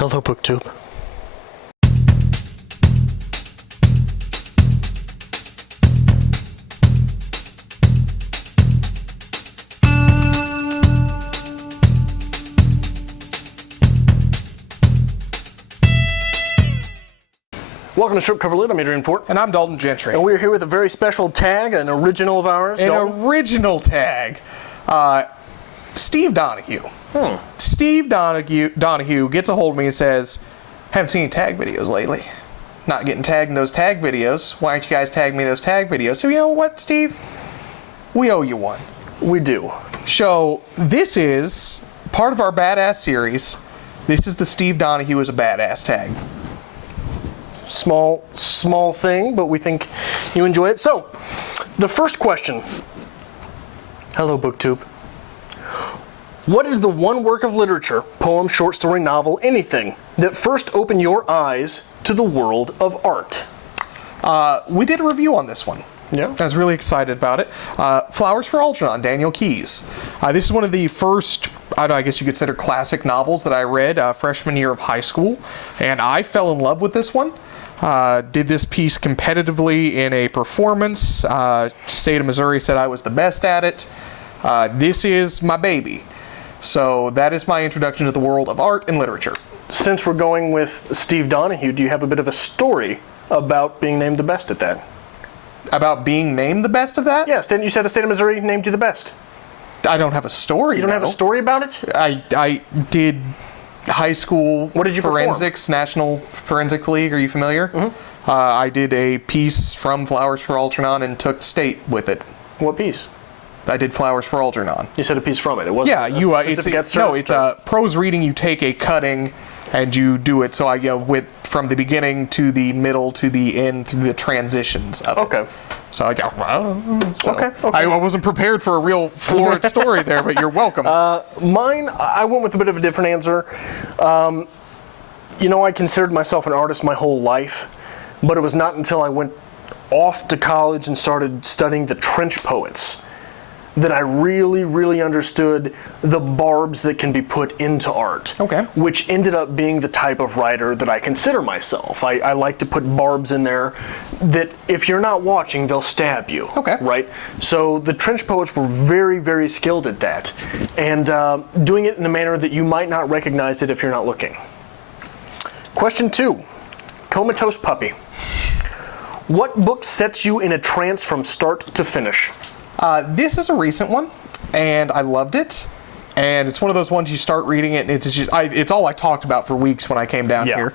Hello, BookTube. Welcome to Strip Cover Lit. I'm Adrian Fort. And I'm Dalton Gentry. And we're here with a very special tag, an original of ours. Original tag. Steve Donoghue. Steve Donoghue gets a hold of me and says, haven't seen any tag videos lately. Not getting tagged in those tag videos. Why aren't you guys tagging me in those tag videos? So you know what, Steve? We owe you one. We do. So this is part of our Badass series. This is the Steve Donoghue as a Badass tag. Small thing, but we think you enjoy it. So, the first question. Hello, BookTube. What is the one work of literature, poem, short story, novel, anything, that first opened your eyes to the world of art? We did a review on this one. Yeah. I was really excited about it. Flowers for Algernon, Daniel Keyes. This is one of the first, I guess you could consider classic novels that I read freshman year of high school, and I fell in love with this one. Did this piece competitively in a performance. State of Missouri said I was the best at it. This is my baby. So that is my introduction to the world of art and literature. Since we're going with Steve Donoghue, do you have a bit of a story about being named the best at that? About being named the best of that? Yes, didn't you say the state of Missouri named you the best? I don't have a story. You don't have a story about it? I did high school What did you forensics, perform? National Forensic League. Are you familiar? Mm-hmm. I did a piece from Flowers for Algernon and took state with it. What piece? I did Flowers for Algernon. You said a piece from it. It wasn't. Yeah, it's a prose reading. You take a cutting and you do it. So I went from the beginning to the middle to the end through the transitions of it. Okay. So Okay. I wasn't prepared for a real florid story there, but you're welcome. Mine, I went with a bit of a different answer. I considered myself an artist my whole life, but it was not until I went off to college and started studying the trench poets that I really, really understood the barbs that can be put into art. Okay. Which ended up being the type of writer that I consider myself. I like to put barbs in there that if you're not watching, they'll stab you. Okay. Right? So the trench poets were very, very skilled at that. And doing it in a manner that you might not recognize it if you're not looking. Question 2. Comatose Puppy. What book sets you in a trance from start to finish? This is a recent one, and I loved it. And it's one of those ones you start reading it, and it's all I talked about for weeks when I came down here.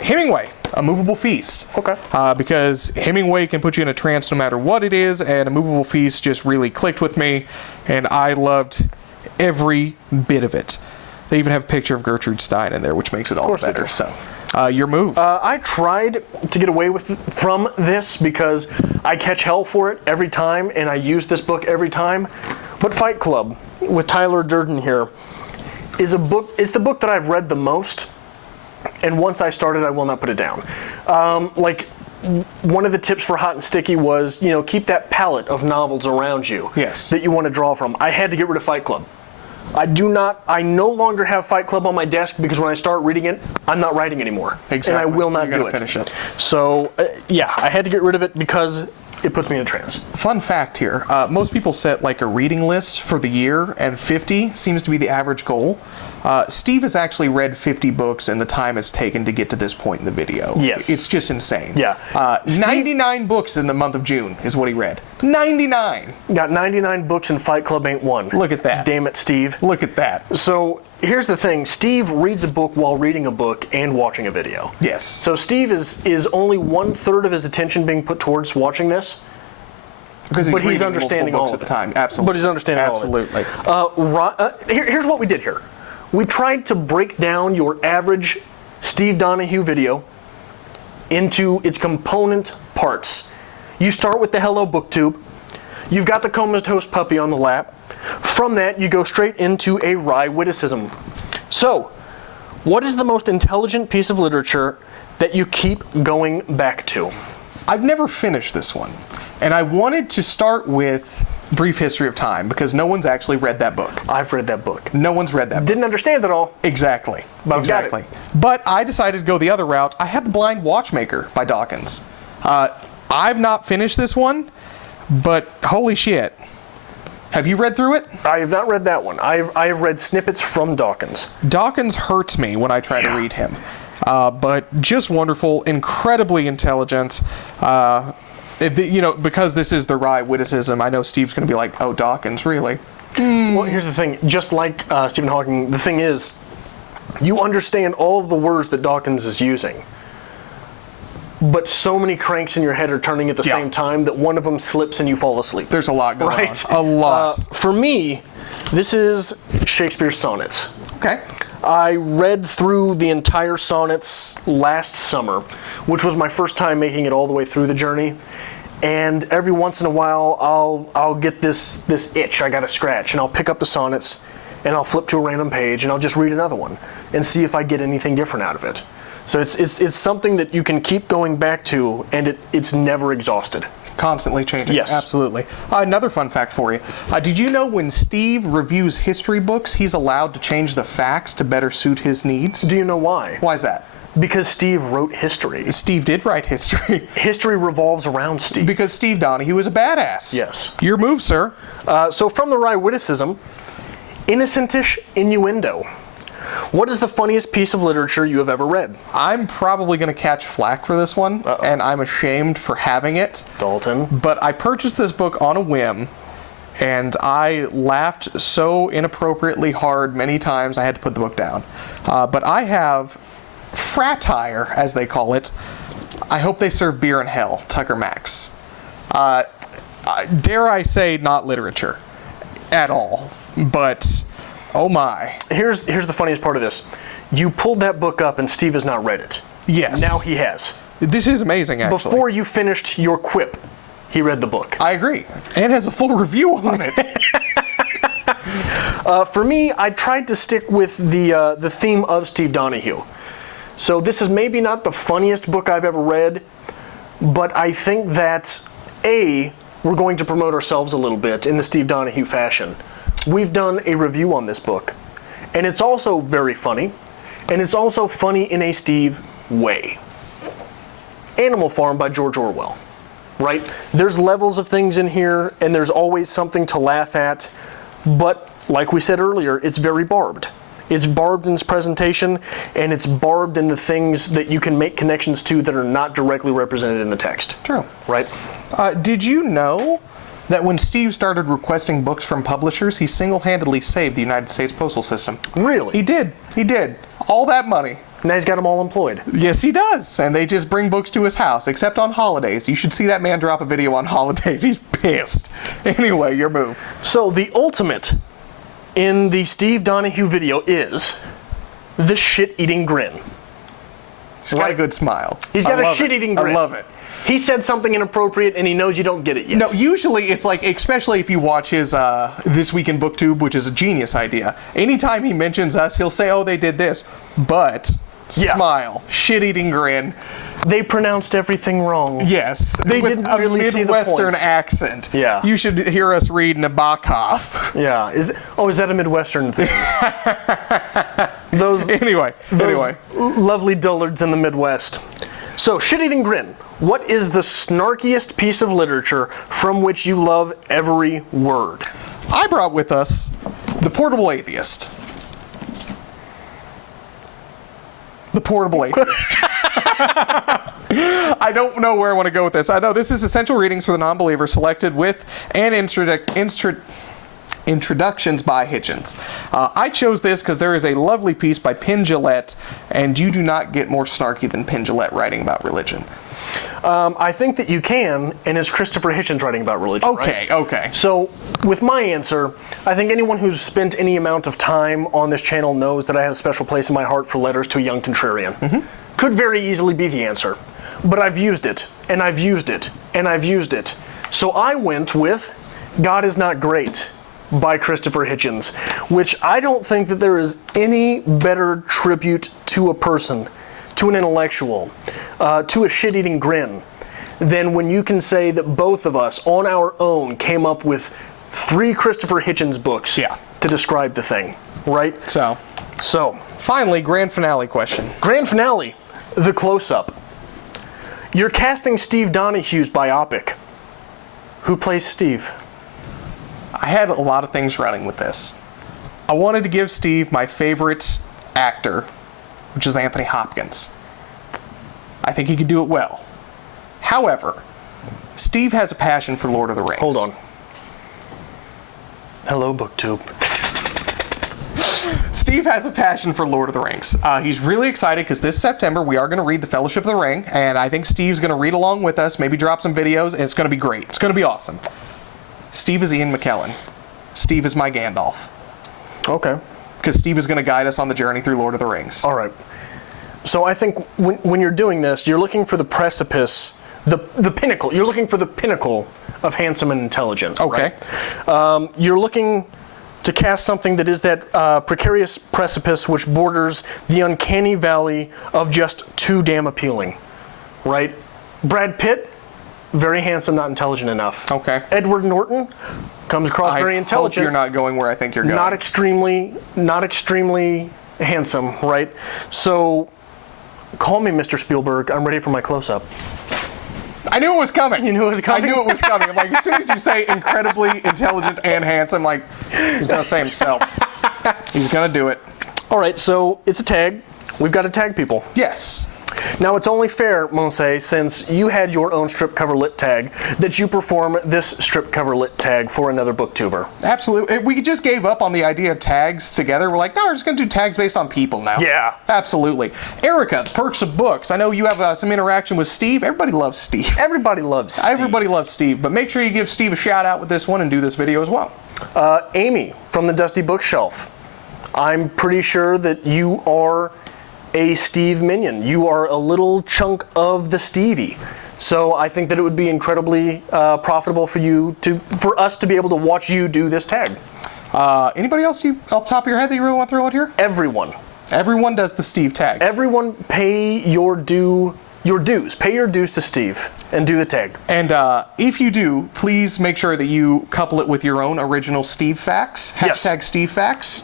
Hemingway, A Movable Feast. Okay. Because Hemingway can put you in a trance no matter what it is, and A Movable Feast just really clicked with me, and I loved every bit of it. They even have a picture of Gertrude Stein in there, which makes it all the better. So, your move. I tried to get away from this because I catch hell for it every time, and I use this book every time. But Fight Club with Tyler Durden here is the book that I've read the most, and once I started, I will not put it down. One of the tips for Hot and Sticky was, keep that palette of novels around you that you want to draw from. I had to get rid of Fight Club. I no longer have Fight Club on my desk because when I start reading it, I'm not writing anymore. Exactly. And I will not do it. Finish it. So, I had to get rid of it because it puts me in a trance. Fun fact here, most people set like a reading list for the year, and 50 seems to be the average goal. Steve has actually read 50 books in the time it's taken to get to this point in the video. Yes. It's just insane. Yeah. 99 books in the month of June is what he read. 99! Got 99 books and Fight Club ain't one. Look at that. Damn it, Steve. Look at that. So, here's the thing. Steve reads a book while reading a book and watching a video. Yes. So Steve is only 1/3 of his attention being put towards watching this. Because he's understanding all at the time. Absolutely. But he's understanding Absolutely. all of it. Here's what we did here. We tried to break down your average Steve Donoghue video into its component parts. You start with the Hello BookTube. You've got the Comatose Puppy on the lap. From that, you go straight into a wry witticism. So, what is the most intelligent piece of literature that you keep going back to? I've never finished this one. And I wanted to start with Brief History of Time, because no one's actually read that book. I've read that book. No one's read that book. Didn't understand it all. Exactly. But I've got exactly. But I decided to go the other route. I have The Blind Watchmaker by Dawkins. I've not finished this one, but holy shit. Have you read through it? I have not read that one. I have read snippets from Dawkins. Dawkins hurts me when I try to read him. But just wonderful, incredibly intelligent. Because this is the wry witticism, I know Steve's going to be like, oh, Dawkins, really? Well, here's the thing. Just like Stephen Hawking, the thing is, you understand all of the words that Dawkins is using. But so many cranks in your head are turning at the same time that one of them slips and you fall asleep. There's a lot going on. A lot. For me, this is Shakespeare's sonnets. Okay. I read through the entire sonnets last summer, which was my first time making it all the way through the journey. And every once in a while, I'll get this itch I gotta scratch, and I'll pick up the sonnets, and I'll flip to a random page, and I'll just read another one, and see if I get anything different out of it. So it's something that you can keep going back to, and it's never exhausted. Constantly changing. Yes. Absolutely. Another fun fact for you. Did you know when Steve reviews history books, he's allowed to change the facts to better suit his needs? Do you know why? Why is that? Because Steve wrote history. Steve did write history. History revolves around Steve. Because Steve Donoghue was a badass. Yes. Your move, sir. So from the wry witticism, innocentish innuendo. What is the funniest piece of literature you have ever read? I'm probably going to catch flack for this one, and I'm ashamed for having it. Dalton. But I purchased this book on a whim, and I laughed so inappropriately hard many times I had to put the book down. But I have Fratire, as they call it. I hope they serve beer in hell, Tucker Max. Dare I say not literature at all, but oh my. Here's the funniest part of this. You pulled that book up and Steve has not read it. Yes. Now he has. This is amazing, actually. Before you finished your quip, he read the book. I agree. And has a full review on it. For me, I tried to stick with the theme of Steve Donoghue. So this is maybe not the funniest book I've ever read, but I think that, A, we're going to promote ourselves a little bit in the Steve Donoghue fashion. We've done a review on this book, and it's also very funny, and it's also funny in a Steve way. Animal Farm by George Orwell, right? There's levels of things in here, and there's always something to laugh at, but like we said earlier, it's very barbed. It's barbed in its presentation, and it's barbed in the things that you can make connections to that are not directly represented in the text. True. Right? Did you know that when Steve started requesting books from publishers, he single-handedly saved the United States Postal System? Really? He did. He did. All that money. Now he's got them all employed. Yes, he does. And they just bring books to his house, except on holidays. You should see that man drop a video on holidays. He's pissed. Anyway, your move. So the ultimate in the Steve Donoghue video is the shit-eating grin. He's got a good smile. He's got a shit-eating grin. I love it. He said something inappropriate and he knows you don't get it yet. No, usually it's like, especially if you watch his This Week in BookTube, which is a genius idea. Anytime he mentions us, he'll say, oh, they did this. But, smile, shit-eating grin. They pronounced everything wrong. Yes. They with didn't a really see the Midwestern points. accent. Yeah. You should hear us read Nabokov. Yeah. Is that a Midwestern thing? Anyway. Lovely dullards in the Midwest. So, shit-eating grin. What is the snarkiest piece of literature from which you love every word? I brought with us The Portable Atheist. The Portable Atheist. I don't know where I want to go with this. I know this is essential readings for the non-believer selected with and introductions by Hitchens. I chose this because there is a lovely piece by Penn Jillette, and you do not get more snarky than Penn Jillette writing about religion. I think that you can, and it's Christopher Hitchens writing about religion, right? Okay. So, with my answer, I think anyone who's spent any amount of time on this channel knows that I have a special place in my heart for Letters to a Young Contrarian. Mm-hmm. Could very easily be the answer, but I've used it, and I've used it, and I've used it. So I went with God Is Not Great by Christopher Hitchens, which I don't think that there is any better tribute to a person, to an intellectual, to a shit-eating grin, than when you can say that both of us, on our own, came up with 3 Christopher Hitchens books to describe the thing, right? So, finally, grand finale question. Grand finale, the close-up. You're casting Steve Donoghue's biopic. Who plays Steve? I had a lot of things running with this. I wanted to give Steve my favorite actor, which is Anthony Hopkins. I think he could do it well. However, Steve has a passion for Lord of the Rings. Hold on. Hello, BookTube. Steve has a passion for Lord of the Rings. He's really excited because this September we are going to read The Fellowship of the Ring, and I think Steve's going to read along with us, maybe drop some videos, and it's going to be great. It's going to be awesome. Steve is Ian McKellen. Steve is my Gandalf. Okay. Because Steve is going to guide us on the journey through Lord of the Rings. All right. So I think when you're doing this, you're looking for the precipice, the pinnacle. You're looking for the pinnacle of handsome and intelligent. Okay. Right? You're looking to cast something that is that precarious precipice which borders the uncanny valley of just too damn appealing. Right? Brad Pitt, very handsome, not intelligent enough. Okay. Edward Norton comes across very intelligent. I hope you're not going where I think you're going. Not extremely handsome, right? So, call me Mr. Spielberg. I'm ready for my close-up. I knew it was coming. You knew it was coming? I knew it was coming. I'm like, as soon as you say incredibly intelligent and handsome, like, he's going to say himself. He's going to do it. All right, so it's a tag. We've got to tag people. Yes. Now, it's only fair, Monse, since you had your own strip cover lit tag, that you perform this strip cover lit tag for another booktuber. Absolutely. We just gave up on the idea of tags together. We're like, no, we're just going to do tags based on people now. Yeah. Absolutely. Erica, the Perks of Books. I know you have some interaction with Steve. Everybody loves Steve. Everybody loves Steve. Everybody loves Steve, but make sure you give Steve a shout out with this one and do this video as well. Amy from the Dusty Bookshelf. I'm pretty sure that you are a Steve minion. You are a little chunk of the Stevie. So I think that it would be incredibly profitable for us to be able to watch you do this tag. Anybody else off the top of your head that you really want to throw out here? Everyone. Everyone does the Steve tag. Everyone pay your dues. Pay your dues to Steve and do the tag. And if you do, please make sure that you couple it with your own original Steve facts. Hashtag Steve facts.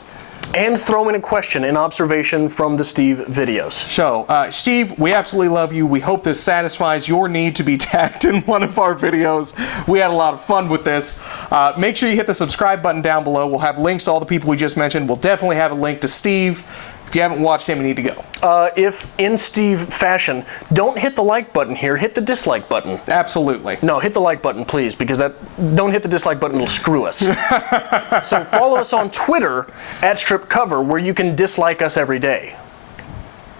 And throw in a question, an observation from the Steve videos. So, Steve, we absolutely love you. We hope this satisfies your need to be tagged in one of our videos. We had a lot of fun with this. Make sure you hit the subscribe button down below. We'll have links to all the people we just mentioned. We'll definitely have a link to Steve. If you haven't watched him, you need to go. If in Steve fashion, don't hit the like button here, hit the dislike button. Absolutely. No, hit the like button, please, because don't hit the dislike button, it'll screw us. So follow us on Twitter @StripCover, where you can dislike us every day.